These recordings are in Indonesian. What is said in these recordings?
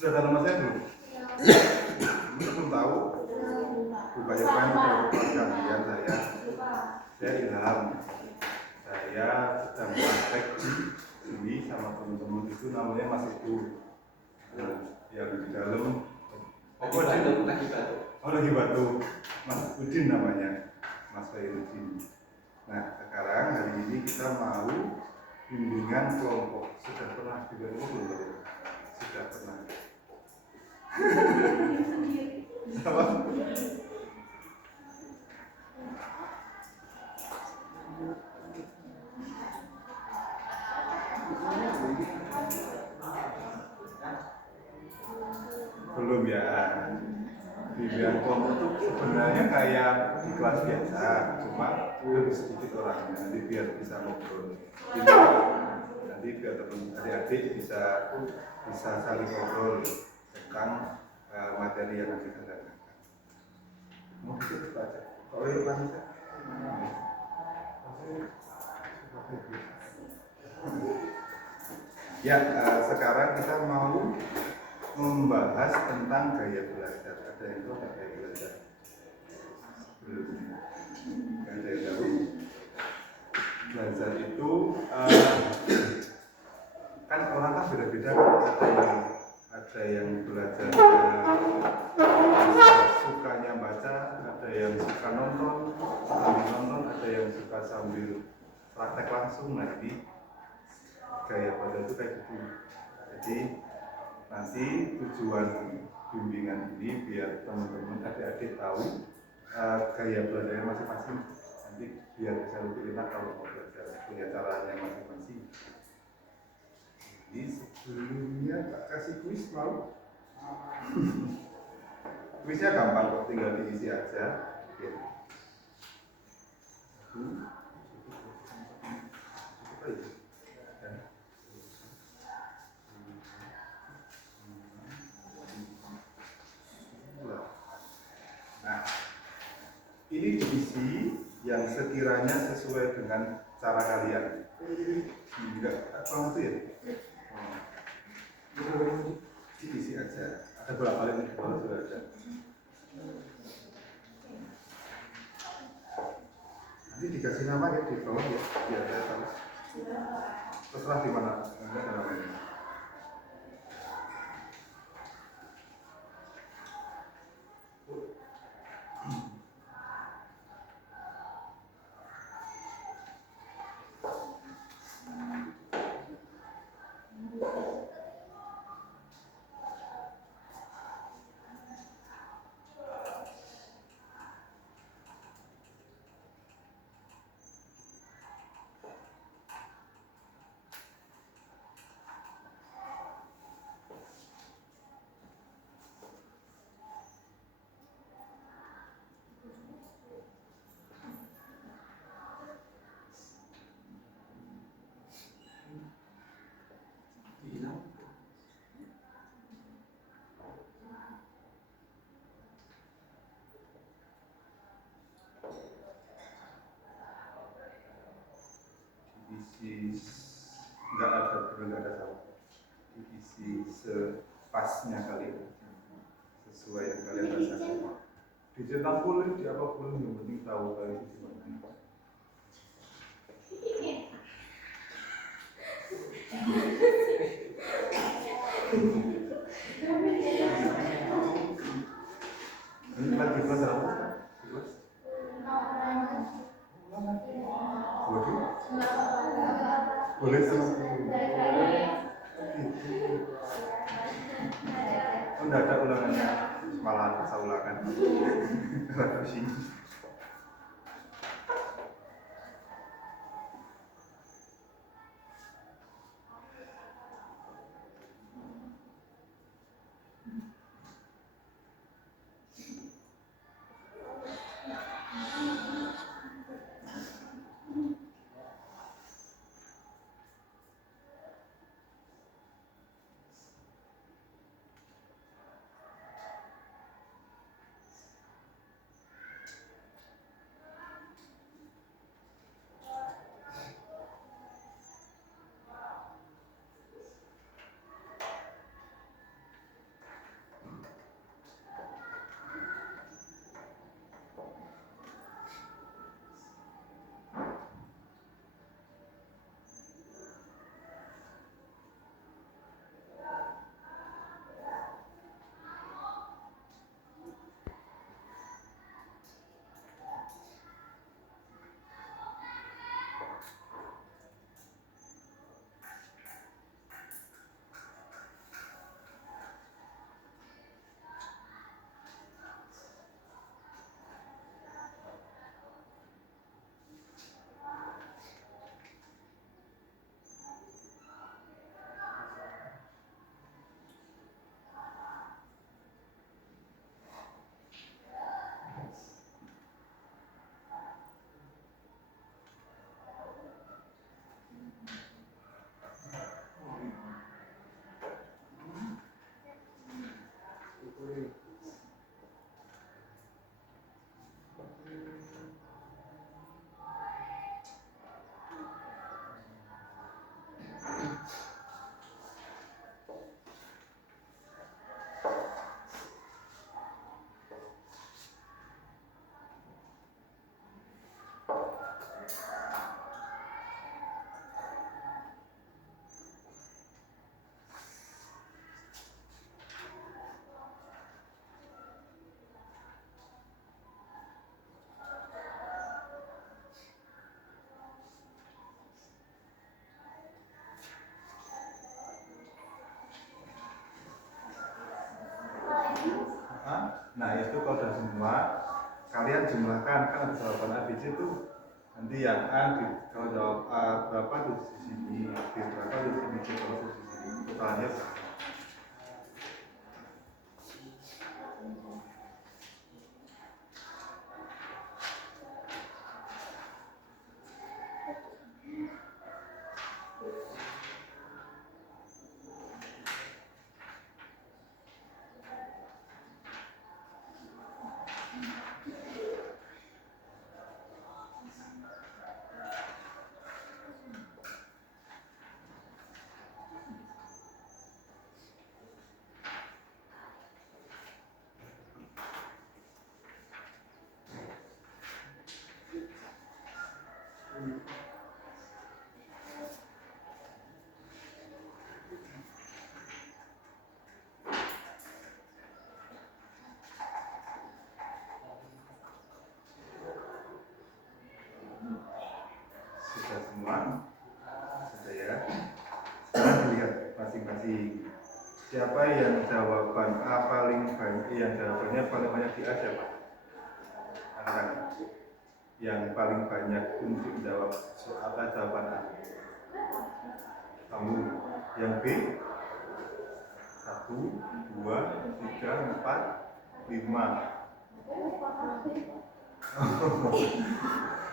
Sudah ada nama saya belum? Belum tahu. Rupanya kalian saya Ilham. Saya sedang praktek di sini sama teman-teman itu namanya Mas Ibu. Yang di dalam lagi batu. Mas Udin namanya, Mas Udin. Nah sekarang hari ini kita mau bimbingan kelompok. Sudah pernah bimbingan kelompok belum? Sudah pernah. Apa? Belum ya. Bimbingan kelompok itu sebenarnya kayak di kelas biasa, cuma lebih sedikit orangnya. Nanti biar bisa ngobrol. Nanti biar teman adik-adik bisa saling ngobrol tentang materi yang nanti kita datangkan. Mau kita baca. Kalau itu kan ya, sekarang kita mau membahas tentang gaya belajar. Ada yang tahu gaya belajar? Ada yang tahu? Belajar itu kan orang kan beda-beda. Ada yang belajar sukanya baca, ada yang suka nonton, ada yang suka sambil praktek langsung. Nah ini gaya belajar itu kayak gitu. Jadi nanti tujuan bimbingan ini biar teman-teman adik-adik tahu gaya belajarnya masing-masing. Nanti biar bisa lebih enak kalau mau belajar punya caranya masing-masing. Jadi sebelumnya tak kasih kuis mau? Kuisnya gampang kok, tinggal diisi aja. Oke. Nah, ini diisi yang sekiranya sesuai dengan cara kalian. Tidak apa itu ya? Diisi aja. Ada berapa kali nih kalau sudah ada? Nanti dikasih nama ya di bawah ya, biar saya tahu. Terserah di mana, enggak ada namanya. Nggak ada salah. Diisi sepasnya kalian, sesuai yang kalian rasakan. Dicetak boleh, di apa boleh, yang penting tahu kalian di mana. Ini lagi kelas apa? Waduh, boleh sama. Enggak ada ulangannya, malah saya ulangan. Pusing. Nah itu kalau sudah semua, kalian jumlahkan, kan ada jawaban ABC itu. Nanti yang A kalau jawab A berapa di sini, B berapa di sini, C berapa di sini, totalnya sama. Sudah semua? Sudah ya? Sekarang dilihat masing-masing. Siapa yang jawaban A paling banyak, yang jawabannya paling banyak di A siapa? Anak-anak yang paling banyak untuk menjawab soal A jawaban A. Kamu. Yang B? 1, 2, 3, 4, 5.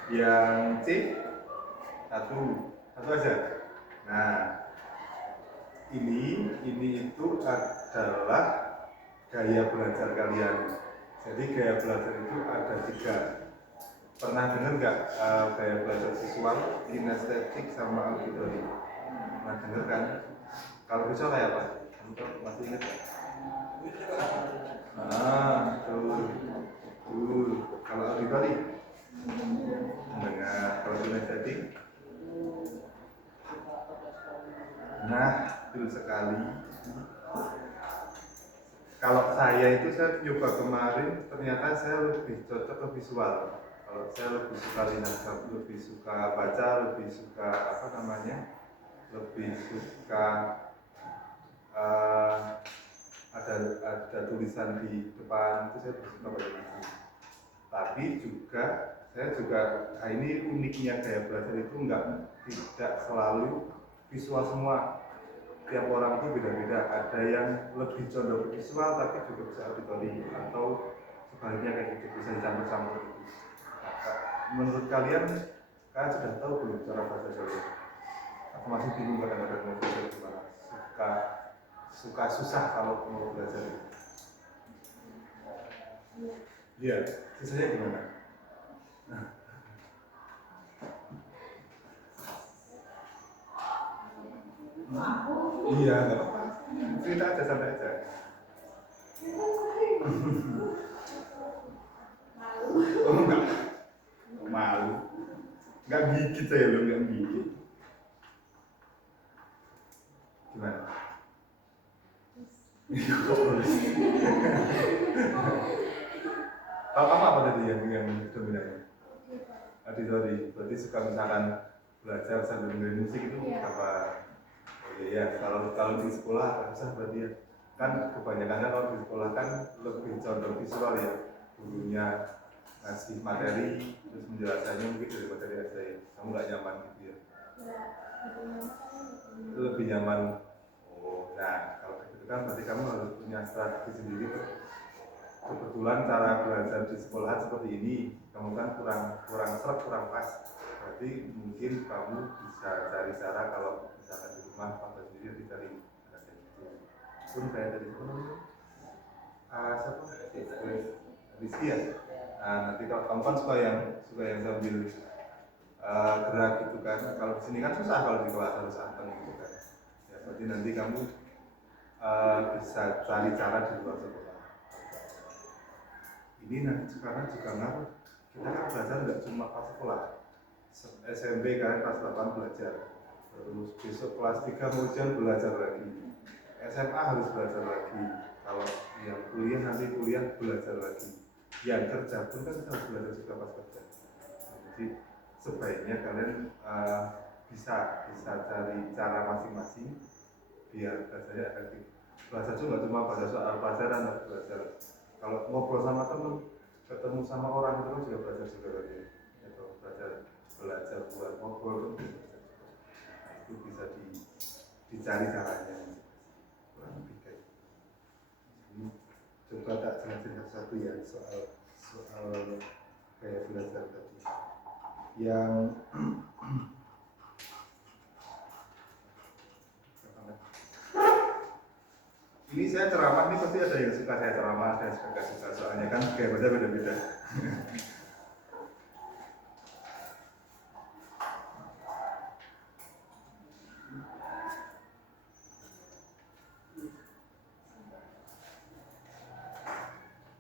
Yang C? 1 aja. Nah, ini itu adalah gaya belajar kalian. Jadi gaya belajar itu ada 3. Pernah dengar nggak gaya belajar visual, kinestetik, sama auditory? Pernah dengar kan? Kalau visual kayak apa? Kamu masih ingat? Betul. Kalau auditory? Mendengar. Kalau kinestetik? Nah, betul sekali. Kalau saya itu saya coba kemarin, ternyata saya lebih cocok ke visual. Kalau saya lebih suka lihat, lebih suka baca, lebih suka lebih suka ada tulisan di depan, itu saya lebih suka baca buku. Tapi juga saya juga, ini uniknya gaya belajar itu tidak selalu visual semua. Tiap orang itu beda-beda, ada yang lebih condong visual tapi juga bisa auditory, atau sebaliknya kayak gitu, bisa dicampur-campur gitu. Menurut kalian sudah tahu belum cara bahasa Jawa? Aku masih bingung kadang-kadang mau belajar gimana, suka susah kalau mau belajar. Iya, susahnya gimana? Iya, nggak apa-apa, cerita aja, santai aja. Oh enggak, malu. Nggak gigit saya loh, nggak gigit. Gimana? Kalau kamu apa tadi yang dominan? Auditory, berarti suka misalkan belajar sambil dengerin musik itu apa? Oh iya, kalau di sekolah susah berarti ya. Kan kebanyakan kalau di sekolah kan lebih condong visual ya, gurunya ngasih materi terus menjelaskannya mungkin dari materi aja ya. Kamu nggak nyaman gitu ya? Lebih nyaman. Oh, nah kalau gitu kan berarti kamu harus punya strategi sendiri tuh. Kebetulan cara belajar di sekolah seperti ini, kamu kan kurang seret, kurang pas. Berarti mungkin kamu bisa cari cara, kalau misalkan di rumah kamu sendiri dicari kayak gitu. Pun kayak dari mana namanya? Siapa? Rizky ya. Nah, nanti kalau kamu kan suka yang sambil gerak gitu kan. Kalau di sini kan susah, kalau di kelas harus anteng gitu kan. Ya, berarti nanti kamu bisa cari cara di luar sekolah. Ini nanti sekarang juga ngaruh. Kita kan belajar nggak cuma pas sekolah. SMP kan kelas 8 belajar. Terus besok kelas 3 mau ujian belajar lagi. SMA harus belajar lagi. Kalau yang kuliah nanti kuliah belajar lagi. Yang kerja pun kan kita harus belajar juga pas kerja. Jadi sebaiknya kalian bisa cari cara masing-masing biar belajarnya efektif. Belajar juga cuma pada soal pelajaran, harus belajar Kalau ngobrol sama teman, ketemu sama orang itu kan juga belajar juga kan ya, atau belajar buat ngobrol itu nah, itu bisa dicari caranya kurang lebih kayak ini. Coba tak jelasin satu ya soal kayak belajar tadi yang ini saya ceramah nih pasti ada yang suka saya ceramah, ada yang suka gak suka soalnya kan kayak beda-beda.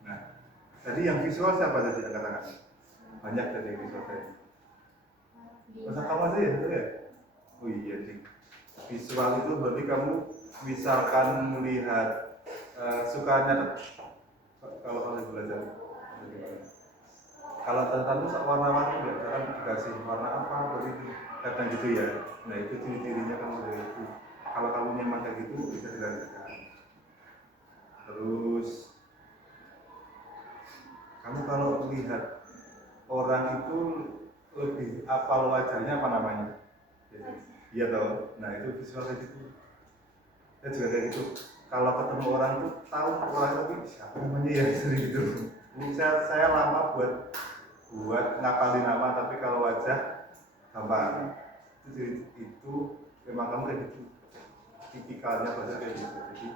Nah, tadi yang visual siapa tadi angkat tangan? Banyak tadi yang visual tadi. Masa kamu aja ya itu ya? Oh iya sih. Visual itu berarti kamu misalkan melihat sukanya kalau kamu belajar gimana? Kalau tertentu warna-warni misalkan dikasih warna apa begitu kadang gitu ya. Nah itu ciri-cirinya kamu dari itu. Kalau kamu nyaman kayak gitu bisa dilanjutkan. Terus kamu kalau melihat orang itu lebih apal wajahnya apa namanya? Iya tahu. Nah itu visual kayak gitu. Saya juga kayak gitu. Kalau ketemu orang tuh tahu orang itu siapa namanya ya sering gitu. Saya lama buat ngapalin nama tapi kalau wajah gampang. Itu memang kamu kayak gitu. Tipikalnya wajah kayak gitu. Jadi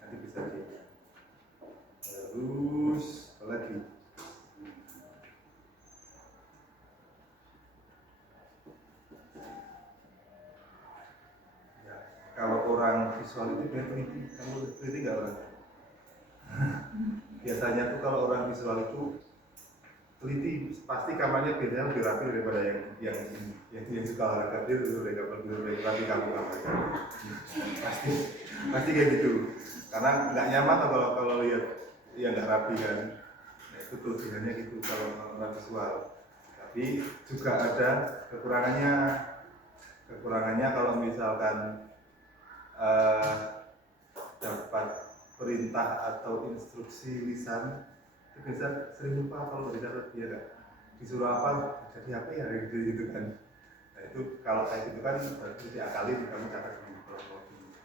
nanti bisa di. Terus apa lagi? Ya, kalau orang visual itu dia teliti. Kamu teliti nggak orang? Biasanya tuh kalau orang visual itu teliti, pasti kamarnya biasanya lebih rapi daripada yang suka olahraga. Dia lebih rapi kamarnya. Pasti kayak gitu. Karena nggak nyaman tuh kalau lihat ya nggak rapi kan. Nah itu kelebihannya gitu kalau orang visual. Tapi juga ada kekurangannya. Kekurangannya kalau misalkan dapat perintah atau instruksi lisan itu biasa sering lupa kalau dicatat dia kan disuruh apa jadi apa ya gitu kan. Nah itu kalau kayak gitu kan berarti diakalin kamu catat dulu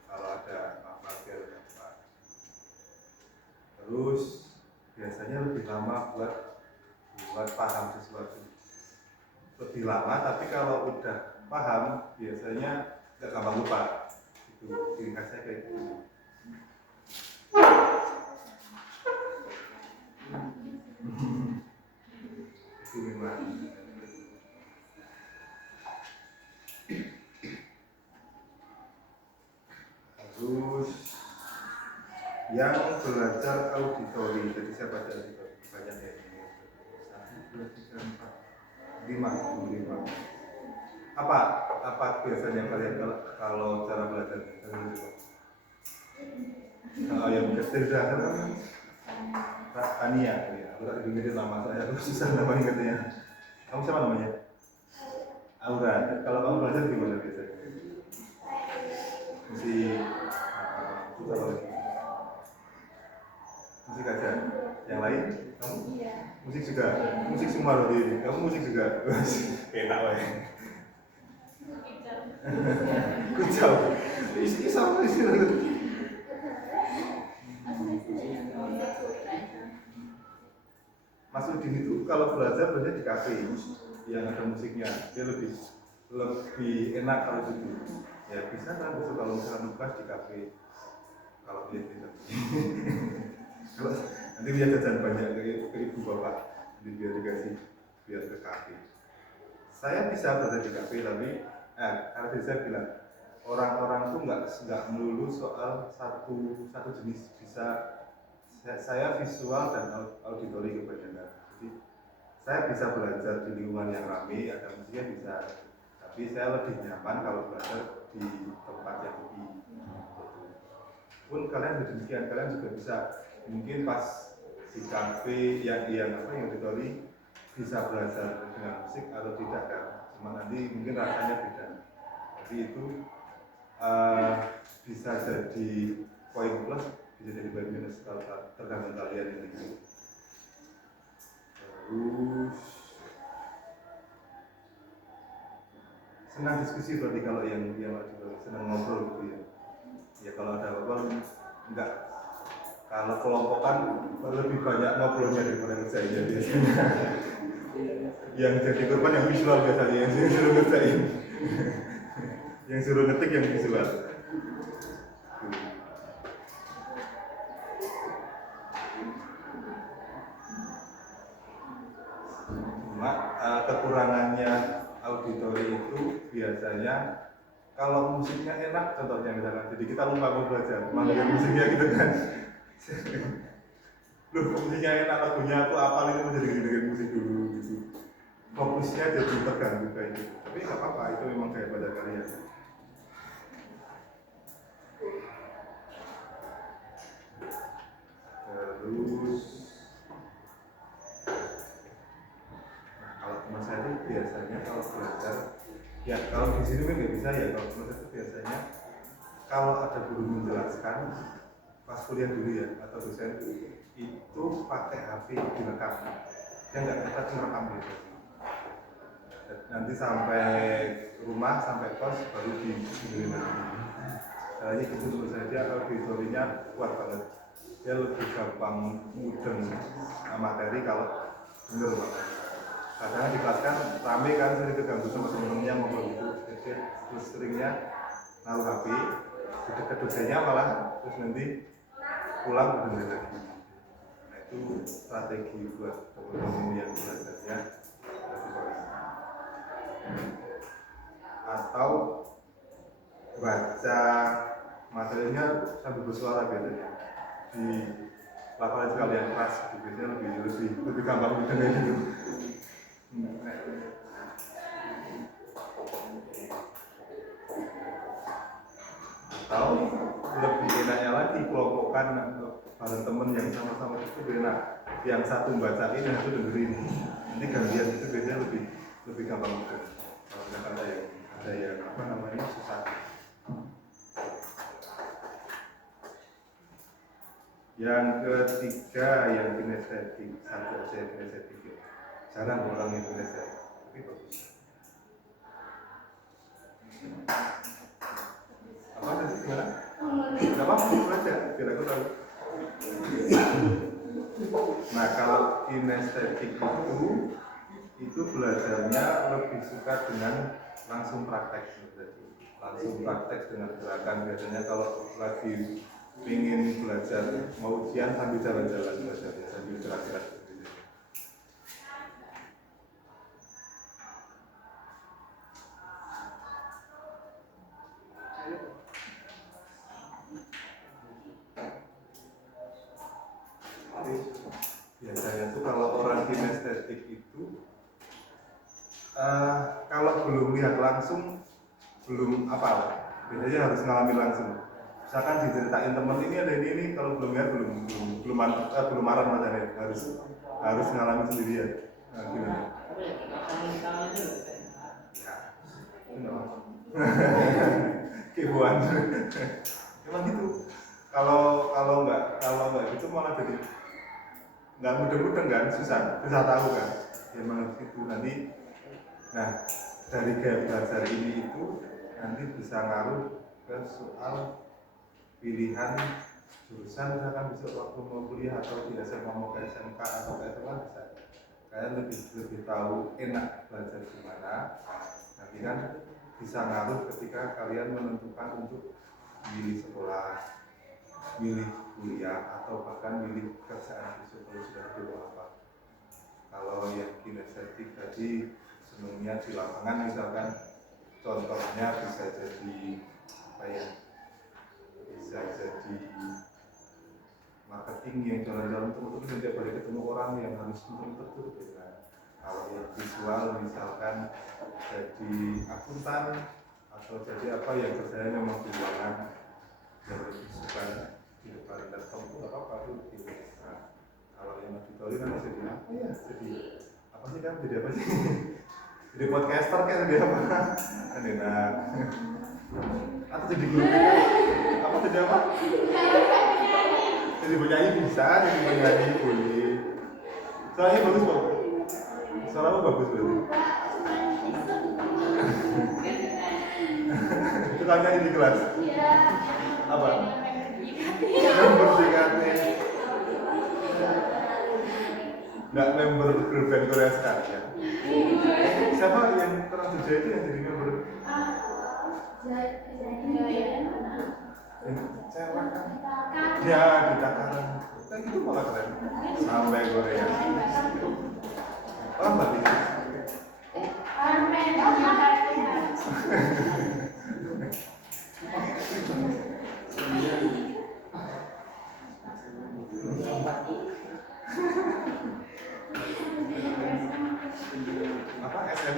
kalau ada apa biar apa. Terus biasanya lebih lama buat paham sesuatu lebih lama tapi kalau udah paham biasanya nggak gampang lupa itu ciri khasnya kayak gitu. Itu memang. Terus yang belajar auditori, jadi saya baca auditori banyak ya ini 1, 2, 3, 4, 5 apa biasanya kalian kalau cara belajar yang berbeda kan Tania ya aku tak dengerin nama saya aku susah nama ingetnya. Kamu siapa namanya? Aura. Kalau kamu belajar gimana biasanya? Musik aja. Yang lain? Kamu? Iya. Musik juga. Musik semua loh ini. Kamu musik juga. Enak wae. Kucau. Isi sama isi. Mas Udin itu kalau belajar di kafe yang ada musiknya. Dia lebih enak kalau itu. Ya bisa kan besok kalau misalnya nugas di kafe. Kalau dia tidak. Kalau nanti dia jajan banyak ke ibu bapak, jadi biar dikasih biar ke kafe. Saya bisa belajar di kafe tapi karena saya bilang orang-orang tuh nggak melulu soal satu jenis bisa. Saya visual dan auditori kebanyakan. Jadi saya bisa belajar di lingkungan yang ramai, ada musiknya bisa. Tapi saya lebih nyaman kalau belajar di tempat yang lebih pun kalian demikian, kalian juga bisa mungkin pas di kafe yang auditori bisa belajar dengan musik atau tidak kan, cuma nanti mungkin rasanya beda. Jadi itu bisa jadi poin plus bisa jadi baik minus kalau tergantung kalian ini. Terus senang diskusi berarti kalau yang juga senang ngobrol gitu ya. Ya kalau ada apa-apa enggak, kalau kelompokan lebih banyak ngobrolnya daripada ngerjainnya biasanya. Yang jadi korban yang visual biasanya, yang suruh ngerjain. Yang suruh ngetik yang visual. Cuma kekurangannya auditori itu biasanya kalau musiknya enak, contohnya misalkan, jadi kita lupa mau belajar, manggil musiknya gitu kan. Loh, musiknya enak, lagunya aku apal itu menjadi dengerin musik dulu gitu. Fokusnya jadi terganggu kayak gitu. Tapi nggak apa-apa, itu memang kayak pada kalian. Terus kalau teman saya itu biasanya kalau belajar, ya kalau di sini kan nggak bisa ya, kalau teman saya itu biasanya kalau ada guru menjelaskan pas kuliah dulu ya, atau dosen itu pakai HP direkam, dia nggak kita ngerekam gitu. Nanti sampai rumah, sampai kos baru didengerin lagi. Caranya gitu menurut saya, dia auditorinya kuat banget, dia lebih gampang mudeng materi kalau bener banget. Kadang di kelas kan rame kan, sering keganggu sama temen-temennya ngobrol gitu, jadi terus seringnya naruh HP di dekat dosennya malah, terus nanti pulang bener lagi. Nah itu strategi buat teman-teman yang belajarnya lebih baik. Atau baca materinya sambil bersuara biasanya di lapangan sekalian kelas, biasanya lebih gampang mendengar gitu. Atau lebih enaknya lagi kelompokkan bareng temen yang sama-sama itu enak, yang satu bacain yang satu dengerin, nanti gantian itu biasanya lebih gampang juga. Kalau ada yang apa namanya susah. Yang ketiga yang kinestetik, satu aja kinestetik ya. Jarang orang yang kinestetik, tapi bagus. Apa tadi gimana? Gak apa-apa, itu aja, biar aku tahu. Nah kalau kinestetik itu belajarnya lebih suka dengan langsung praktek, langsung praktek dengan gerakan. Biasanya kalau lagi ingin belajar mau ujian sambil jalan-jalan belajar, sambil gerak-gerak. Biasanya tuh kalau orang kinestetik itu kalau belum lihat langsung belum apa, biasanya harus ngalami langsung. Misalkan diceritain temen ini ada ini, kalau belum lihat belum marah macamnya, harus ngalami sendirian. Nah, gimana? Kibuan. Emang gitu. Kalau nggak gitu malah jadi nggak mudah-mudah kan, susah tahu kan. Emang gitu nanti. Nah dari gaya belajar ini itu nanti bisa ngaruh ke soal pilihan jurusan, misalkan besok waktu mau kuliah atau di SMA mau ke SMK atau ke SMA, bisa kalian lebih tahu enak belajar gimana. Nanti kan bisa ngaruh ketika kalian menentukan untuk milih sekolah, milih kuliah, atau bahkan milih kerjaan besok kalau sudah hidup apa. Kalau yang kinestetik tadi senangnya di lapangan, misalkan contohnya bisa jadi apa ya, bisa jadi marketing yang jalan-jalan terus setiap hari ketemu orang yang harus muter-muter terus gitu kan. Kalau yang visual misalkan jadi akuntan atau jadi apa yang kerjanya memang di ruangan yang lebih suka di depan laptop itu apa tuh gitu. Nah, kalau yang auditori kan jadi apa ya, jadi apa sih kan, jadi apa sih? Jadi podcaster kayak jadi apa? Kan enak. Atau jadi guru apa, jadi apa? jadi penyanyi bisa, jadi penyanyi boleh. Soalnya bagus kok. Suaramu bagus berarti. Suka nyanyi di kelas? Iya. Apa? Member JKT. Nggak member girl band Korea sekali ya? Siapa yang orang Jogja itu yang jadi member? Cewek kan? Ya, di Takaran. Kayak gitu malah keren. Sampai Korea. Oh, mbak ini. Apa SM?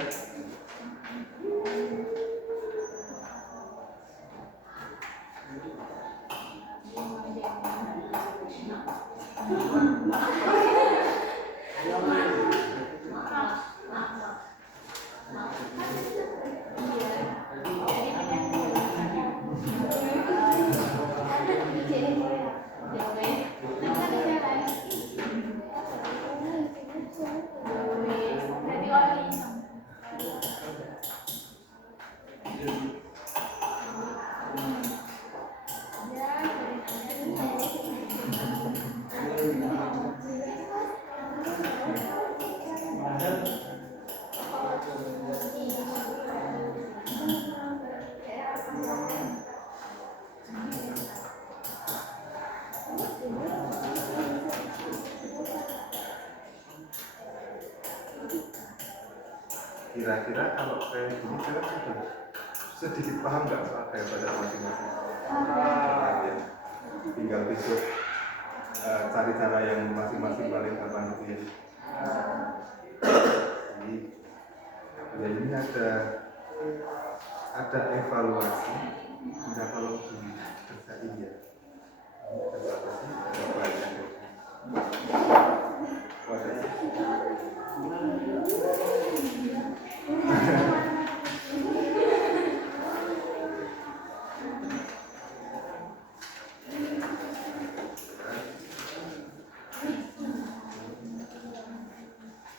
Kira-kira kalau kayak gini kira sudah sedikit paham nggak soal kayak pada masing-masing? Ya. Tinggal besok cari cara yang masing-masing paling gampang gitu ya. Jadi ya ini ada evaluasi. Nah kalau dikerjain ya evaluasi ada banyak.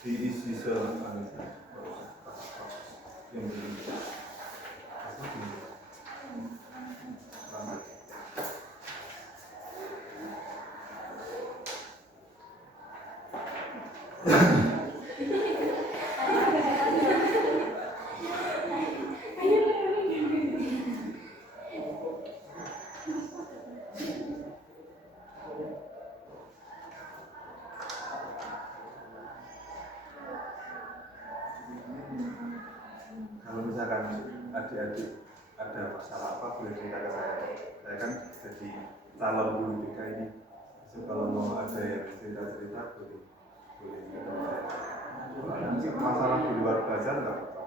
Diisi yang kalau misalkan adik-adik ada masalah apa boleh cerita ke saya kan jadi calon guru BK ini. So, kalau mau ada yang cerita-cerita boleh cerita saya. Masalah di luar belajar nggak apa-apa.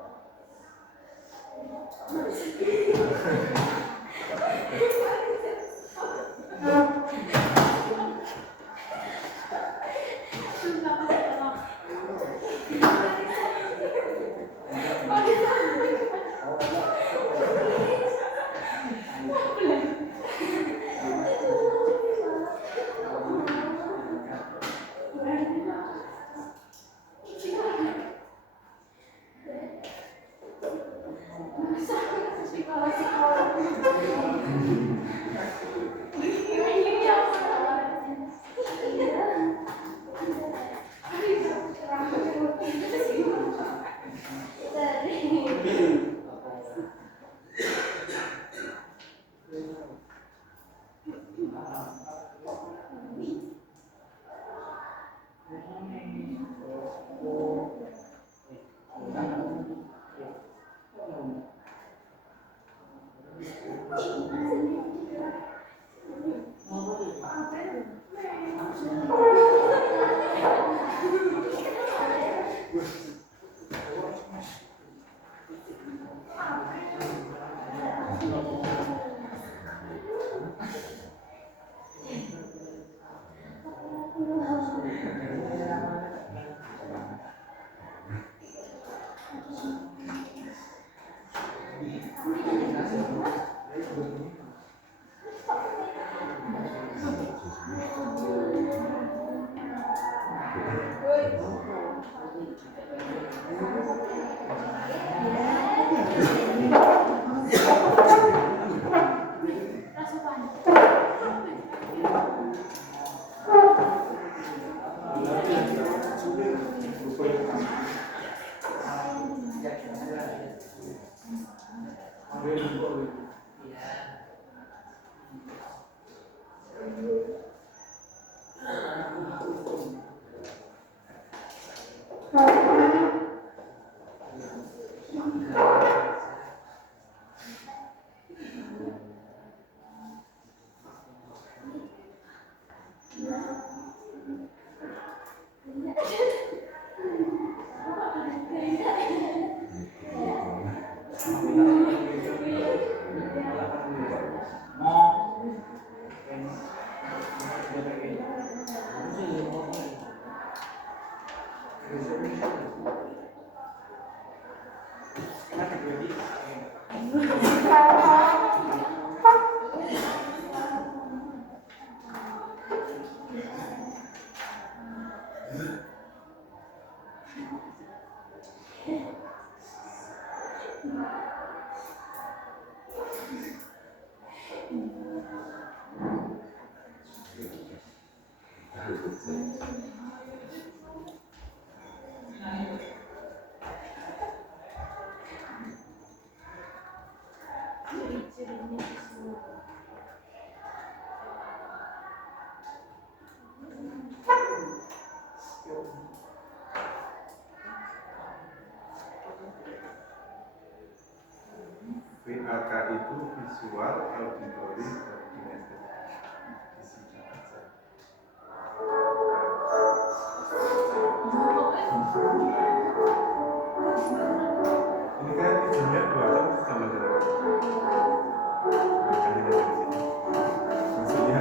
VAK itu visual, auditory, dan kinesthetik. Isinya aja. Ini kan izinnya 2 jam sama dengan makanya dari sini. Maksudnya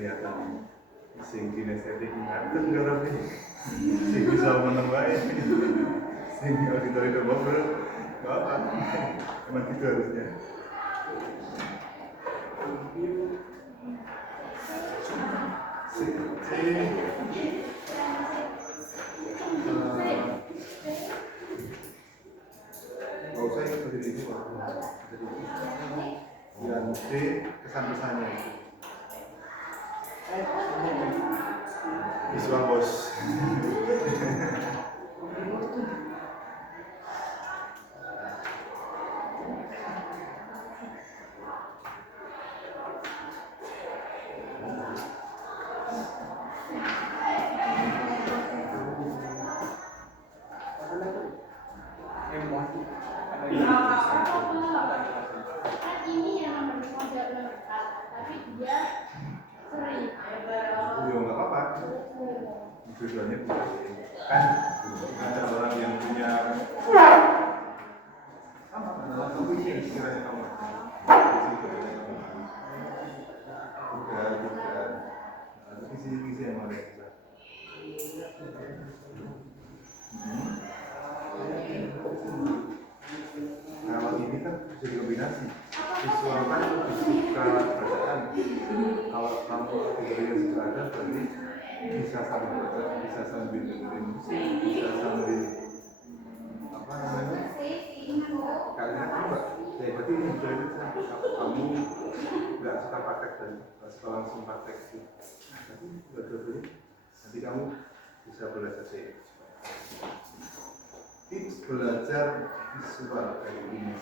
kelihatan sing kinestetik ngadeg ngarepe sing bisa meneng wae sing auditori udah ngobrol nggak apa emang gitu harusnya. Nggak usah ikut berdiri itu yang C kesan-kesannya itu visual bos. Ini yang model lengkap, tapi dia sering. Ya nggak apa-apa. Tujuannya kan ada orang yang punya sama dalam kondisi yang sekiranya kamu bukan visi yang mana kita kalau ini kan bisa dikombinasi visual kan lebih suka bacaan. Kalau kamu kategorinya suka ada berarti bisa sambil baca, bisa sambil dengerin musik, bisa sambil apa namanya karena kamu nggak ya berarti ini jadi kamu nggak suka praktek dan nggak suka langsung praktek sih tapi betul-betul nanti kamu bisa belajar sih. Tips belajar visual kayak gini.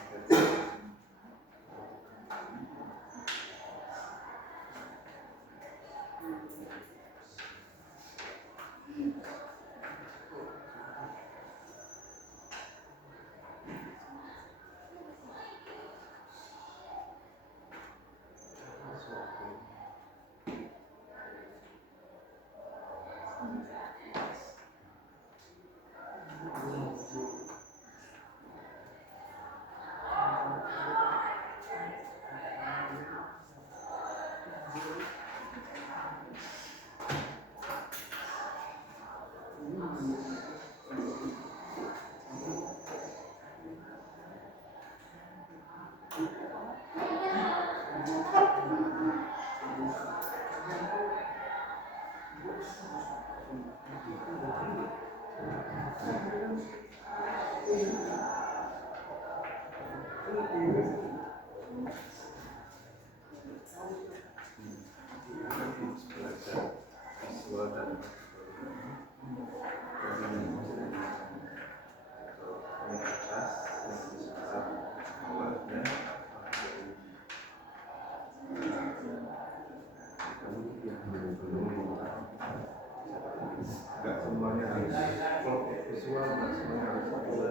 Nggak semuanya harus kalau visual, nggak semuanya harus visual.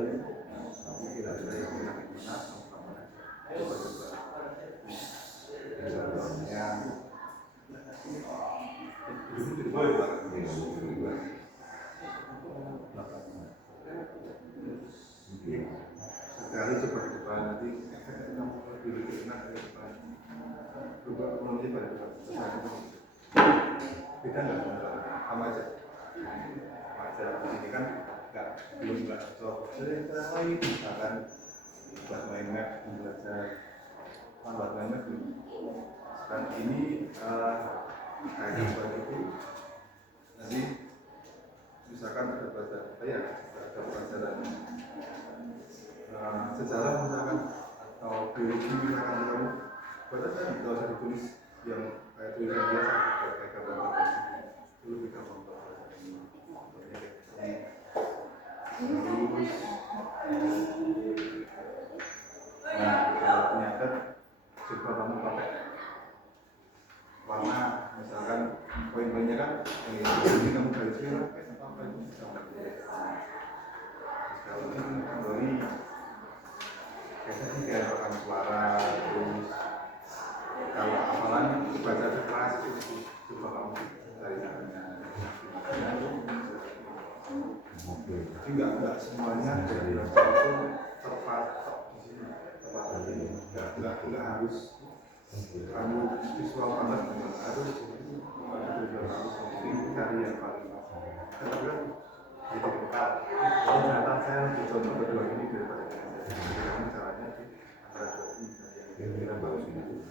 Tapi tidak ada yang benar coba-coba. Sekali coba ke depan nanti kamu lebih enak ke depan. Coba menuju pada depan. Beda nggak sama aja. Ini kan belum cocok cerita lain misalkan buat main map belajar buat main map kan ini kayak seperti itu nanti misalkan ada pelajaran sejarah misalkan atau biologi misalkan kamu buat aja nggak usah ditulis yang kayak tulisan biasa kayak gambar itu lebih gampang. Terus, nah kalau ternyata coba kamu pakai warna, misalkan poin-poinnya kan ini kamu garis merah kayak apa itu bisa. Kalau ini kategori biasanya sih kayak rekam suara, terus kalau hafalan itu baca kelas itu coba kamu dari sana. Jadi nggak semuanya dari belajar itu terpatok di sini, nggak harus kamu visual banget, harus Ada tujuan aku shopping cari yang paling pas. Tapi kan jadi dekat. Kalau ternyata saya lebih contoh kedua ini daripada yang saya. Bagaimana caranya di antara dua ini cari yang kira-kira bagus gitu.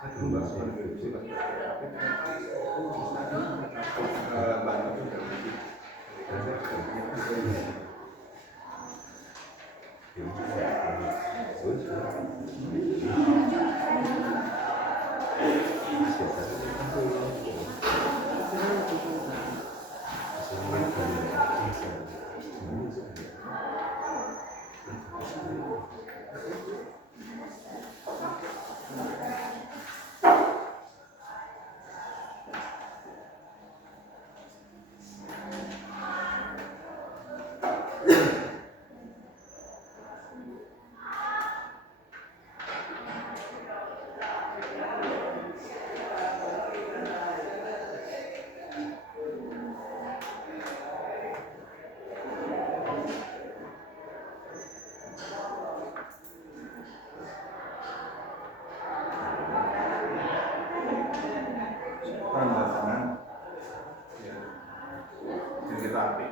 Saya dulu nggak suka dengan itu, tapi ternyata banyak juga mungkin. Jadi saya sudah punya itu. Tanda tangan ya yang kita apik.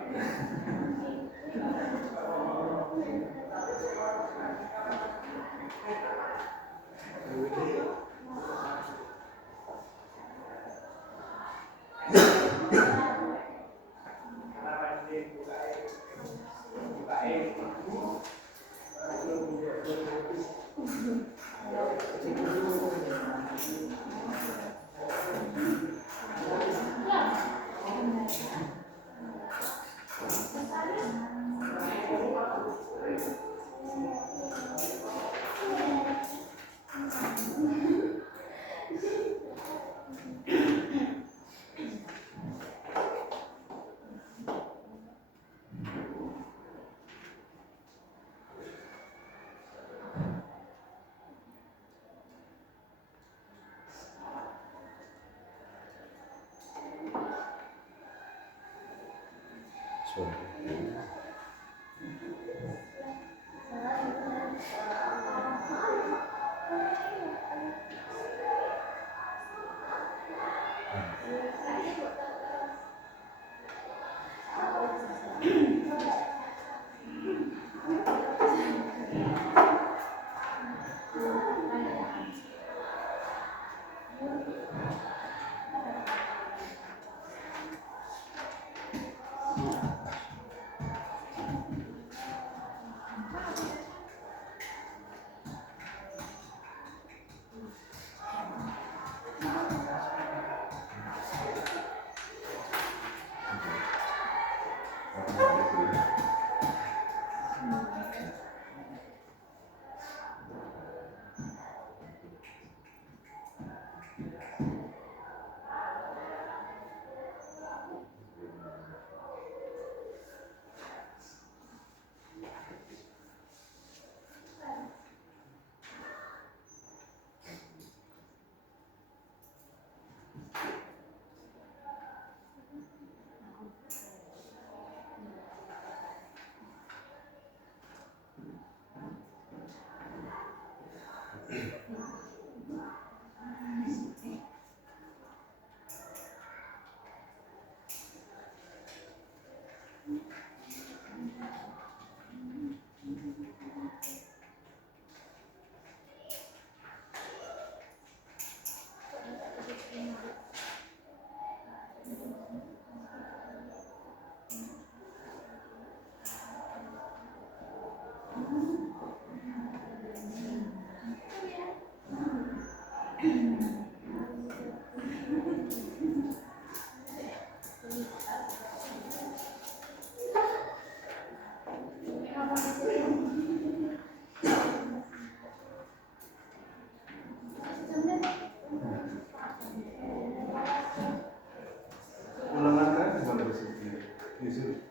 Ulangan kan juga bersedia. Yusuf.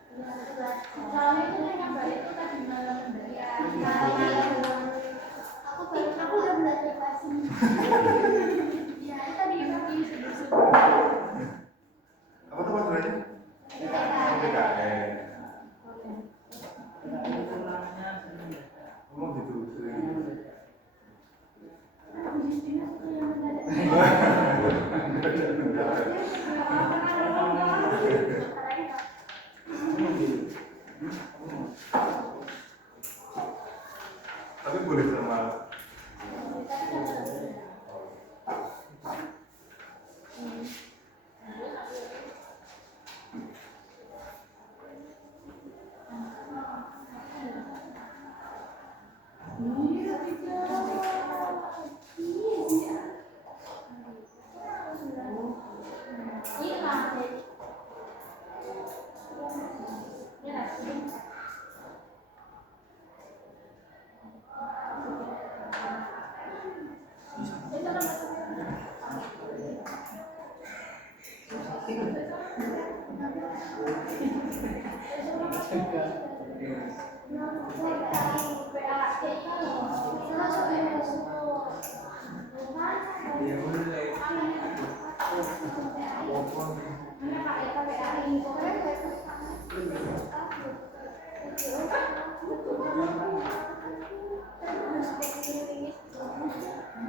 Soalnya itu yang balik itu tadi malam ya. Aku udah belajar pasti.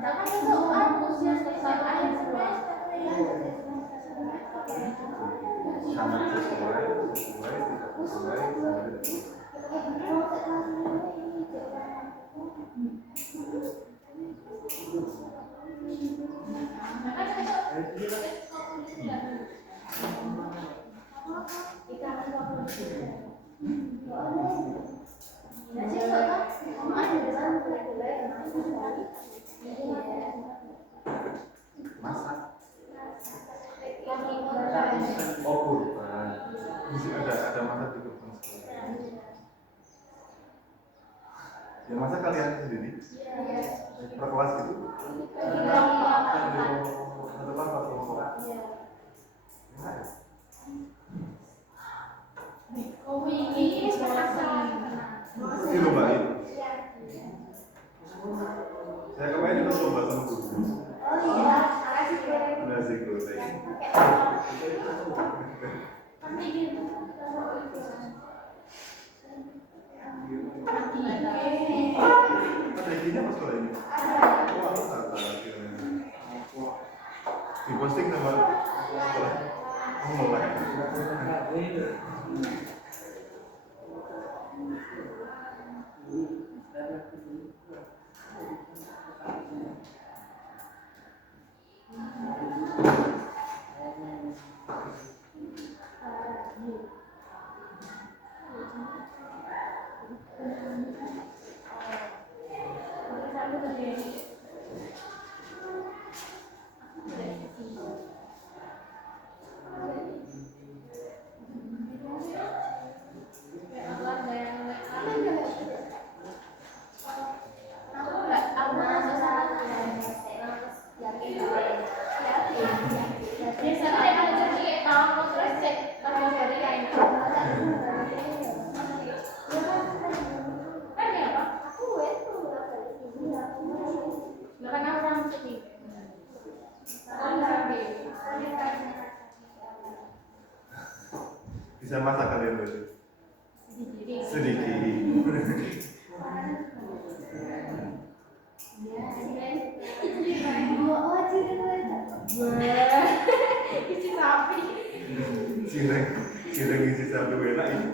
Kan besok kan usia selesai akhir semester. Sangat sesuai, tidak sesuai, masak. Oh, kurban. Bisa ada masak di kurban sekolah. Yang masak kalian sendiri? Per kelas gitu? Satu kelas atau enak ya? Dilombain. Saya kemarin juga lomba sama guru. Nasi goreng. Ada izinnya apa sekolah ini? Oh, di posting sama sekolah. Oh, mulai. Bisa masak kalian berarti? Sedikit. Isi sapi. Cireng isi sapi enak ini.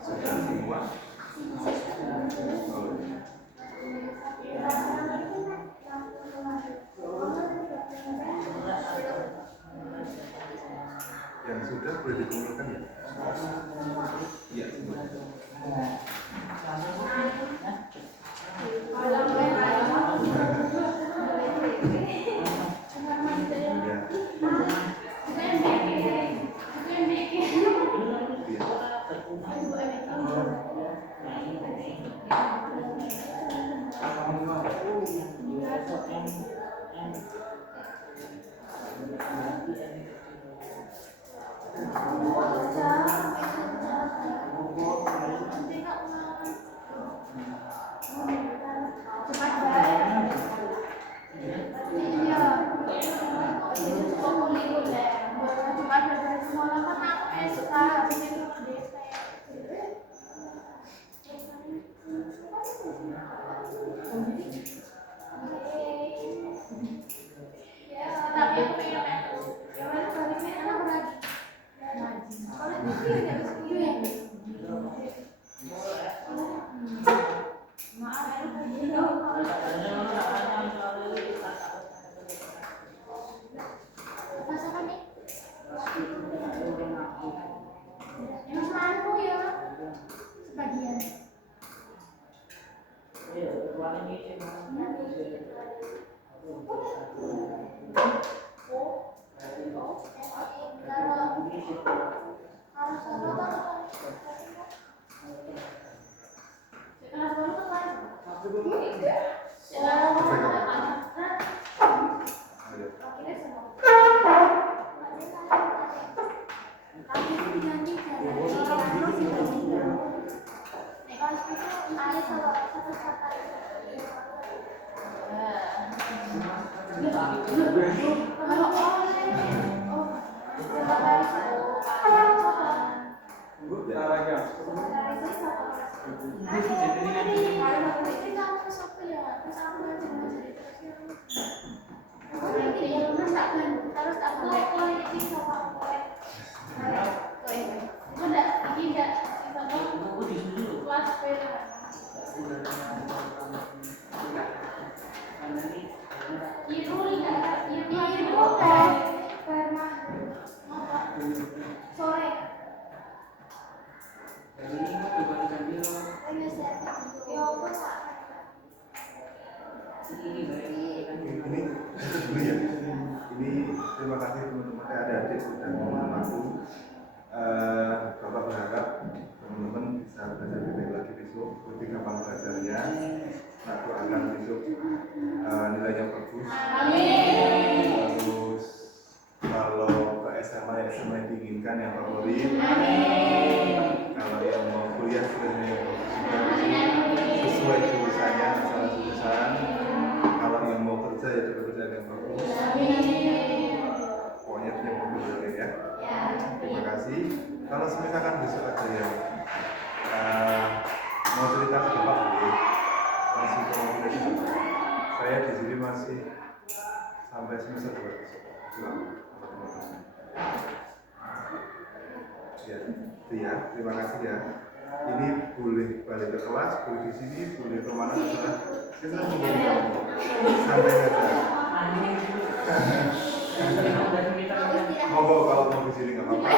Sudah semua. Yang sudah boleh dikumpulkan ya? Iya, semua. Ini dulu ya. Ini terima kasih teman-teman adik-adik sudah menonton aku. Bapak berharap teman-teman bisa belajar lebih baik lagi besok. Lebih gampang belajarnya. Aku akan besok nilainya bagus. Terus kalau ke SMA ya SMA yang diinginkan yang favorit. Kalau yang mau kuliah kuliahnya yang bagus juga sesuai jurusannya, masalah jurusan. Kalau yang mau kerja ya coba kerja yang bagus. Pokoknya yang bagus ya. Terima kasih. Kalau misalkan besok ada yang mau cerita ke Bapak boleh langsung ke mobil itu. Saya di sini masih sampai semester 2 besok. Ya, terima kasih ya. Ini boleh balik ke kelas, boleh di sini, boleh kemana saja. Kita menjadi kamu sampai saja. Monggo kalau mau di sini nggak apa-apa.